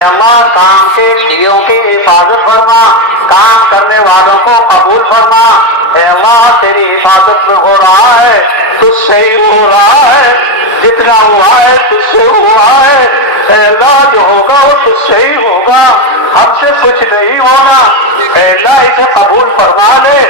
اللہ کام کے کیوں کی حفاظت فرما، کام کرنے والوں کو قبول فرما۔ اے اللہ تیری حفاظت میں ہو رہا ہے، تجھ سے ہی ہو رہا ہے، جتنا ہوا ہے تجھ سے ہوا ہے۔ اے اللہ جو ہوگا وہ تجھ سے ہی ہوگا، ہم سے کچھ نہیں ہونا۔ اے اللہ اسے قبول فرما لے۔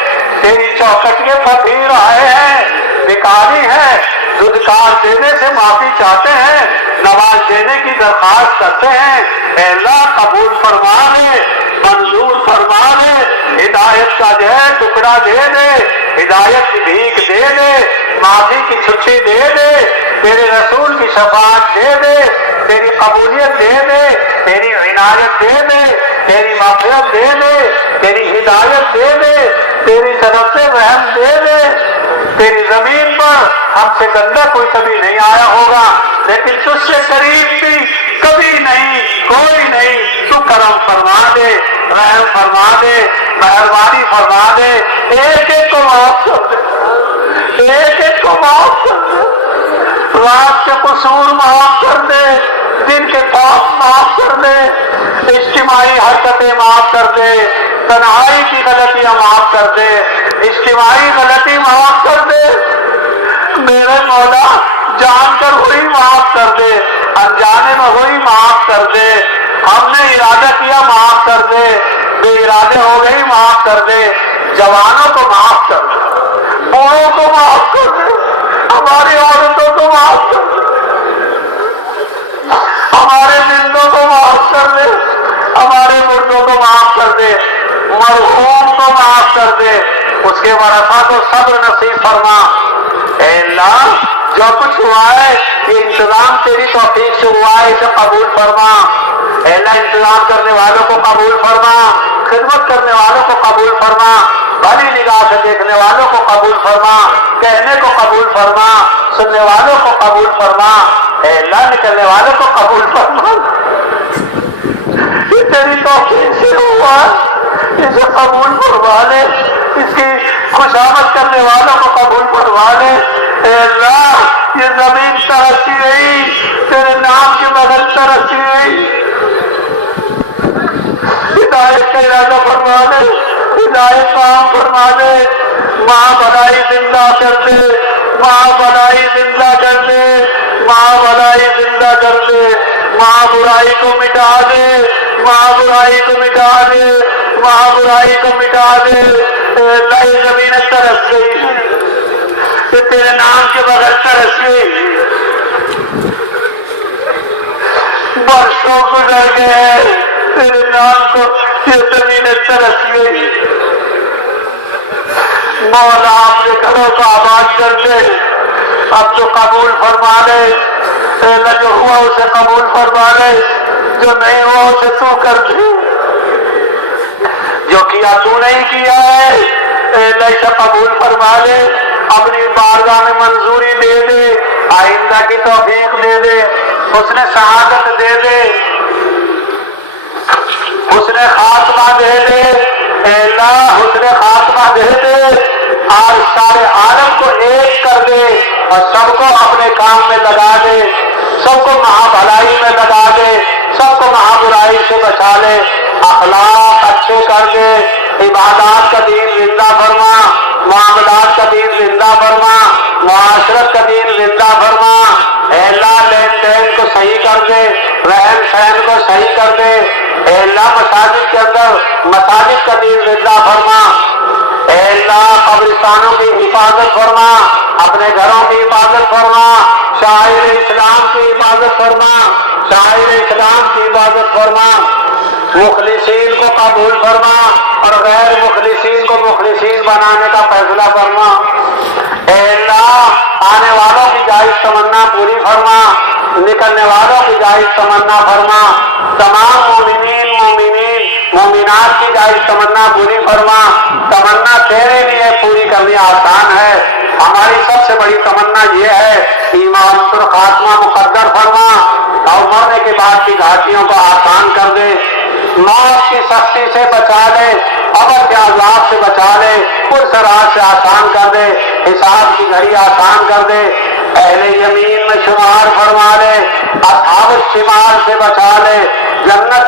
تیری چوکٹ کے فقیر آئے ہیں، بھکاری ہیں، دودکار دینے سے معافی چاہتے ہیں، نواز دینے کی درخواست کرتے ہیں۔ اے اللہ قبول فرما لے، منظور فرما لے، ہدایت کا جو ہے ٹکڑا دے دے، ہدایت کی بھیک دے دے، معافی کی چھٹی دے دے، تیرے رسول کی شفاعت دے دے، تیری قبولیت دے دے، تیری عنایت دے دے، تیری مغفرت دے دے، تیری ہدایت دے دے، تیری طرف سے رحم دے دے۔ تیری زمین پر ہم سے گندا کوئی کبھی نہیں آیا ہوگا، لیکن تجھ سے قریب بھی کبھی نہیں، کوئی نہیں۔ تو کرم فرما دے، رحم فرما دے، مہربانی فرما دے، ایک ایک کو معاف کر دے، ایک ایک کو معاف کر دے، رات کے قصور معاف کر دے، دن کے پاپ معاف کر دے، اجتماعی حرکتیں معاف کر دے، تنہائی کی غلطیاں معاف کر دے، اجتماعی غلطی معاف کر دے۔ میرے مولا جان کر ہوئی معاف کر دے، انجانے میں ہوئی معاف کر دے، ہم نے ارادہ کیا معاف کر دے، بے ارادے ہو گئی معاف کر دے، جوانوں کو معاف کر دے، بوڑھوں کو معاف کر دے، ہماری عورتوں کو معاف کر دے، ہمارے زندوں کو معاف کر دے، ہمارے مردوں کو معاف کر دے، مرحوم کو معاف کر دے، اس کے ورثہ کو صبر نصیب فرما۔ اے اللہ جو کچھ ہوا ہے یہ انتظام تیری توفیق سے ہوا ہے، اسے قبول فرما۔ اے اللہ انتظام کرنے والوں کو قبول فرما، خدمت کرنے والوں کو قبول فرما، بھلی نگاہ سے دیکھنے والوں کو قبول فرما، کہنے کو قبول فرما، سننے والوں کو قبول فرما۔ اے اللہ نکلنے والوں کو قبول فرما۔ یہ تیری توفیق سے ہوا، اسے قبول فرما لے، اس کی خوشامد کرنے والوں کو قبول فرما لے۔ اے اللہ یہ زمین ترسی رہی، تیرے نام کے بغیر ترسی رہی، ہدایت کا ارادہ فرما لے، ہدایت کا عام فرما لے، ماں بھلائی زندہ کر دے، ماں بھلائی زندہ کر دے، ماں بھلائی زندہ کر دے، ماں برائی کو مٹا دے، ماں برائی کو مٹا دے، ماں برائی کو مٹا دے۔ اے اللہ یہ زمین ترس گئی ہے، کہ تیرے نام کے بغیر ترس گئی، برسوں گزر گئے تیرے نام کو یہ زمین ترس گئی۔ مولا اپنے گھروں کو آباد کر دے، اب تو قبول فرما لے۔ اے اللہ جو ہوا اسے قبول فرما لے، جو نہیں ہوا اسے تو کر دے، جو کیا تو نہیں کیا ہے اے اللہ اسے قبول فرما لے، اپنی بارگاہ میں منظوری دے دے، آئندہ کی توفیق دے دے، حسن سعادت دے دے، حسن خاتمہ دے دے۔ اے اللہ حسن خاتمہ دے دے، آج سارے عالم کو ایک کر دے اور سب کو اپنے کام میں لگا دے، سب کو مہا بھلائی میں لگا دے، سب کو مہا برائی سے بچا لے، اخلاق اچھے کر دے، عبادات کا دین زندہ فرما، معاملات کا دین زندہ فرما، معاشرت کا دین زندہ فرما۔ اے اللہ لین دین کو صحیح کر دے، رہن سہن کو صحیح کر دے۔ اے اللہ مساجد کے اندر مساجد کا دین زندہ فرما۔ اے اللہ قبرستانوں کی حفاظت فرما، اپنے گھروں کی حفاظت فرما، شاعر اسلام کی حفاظت فرما، شاعر اسلام کی حفاظت فرما۔ مخلصین کو قبول فرما اور غیر مخلصین کو مخلصین بنانے کا فیصلہ فرما۔ اے اللہ آنے والوں کی جائز تمنا پوری فرما، نکلنے والوں کی جائز تمنا فرما، تمام مومنین مومنات کی جائز تمنا پوری فرما۔ تمنا تیرے لیے پوری کرنی آسان ہے، ہماری سب سے بڑی تمنا یہ ہے ایمان پر خاتمہ مقدر فرما اور مرنے کے بعد کی گھاٹیوں کو آسان کر دے، موت کی سختی سے بچا لے، قبر کے عذاب سے بچا لے، پرسرات سے آسان کر دے، حساب کی گھڑی آسان کر دے، اہل یمین میں شمار فرما لے، اصحاب الشمال سے بچا لے، جنت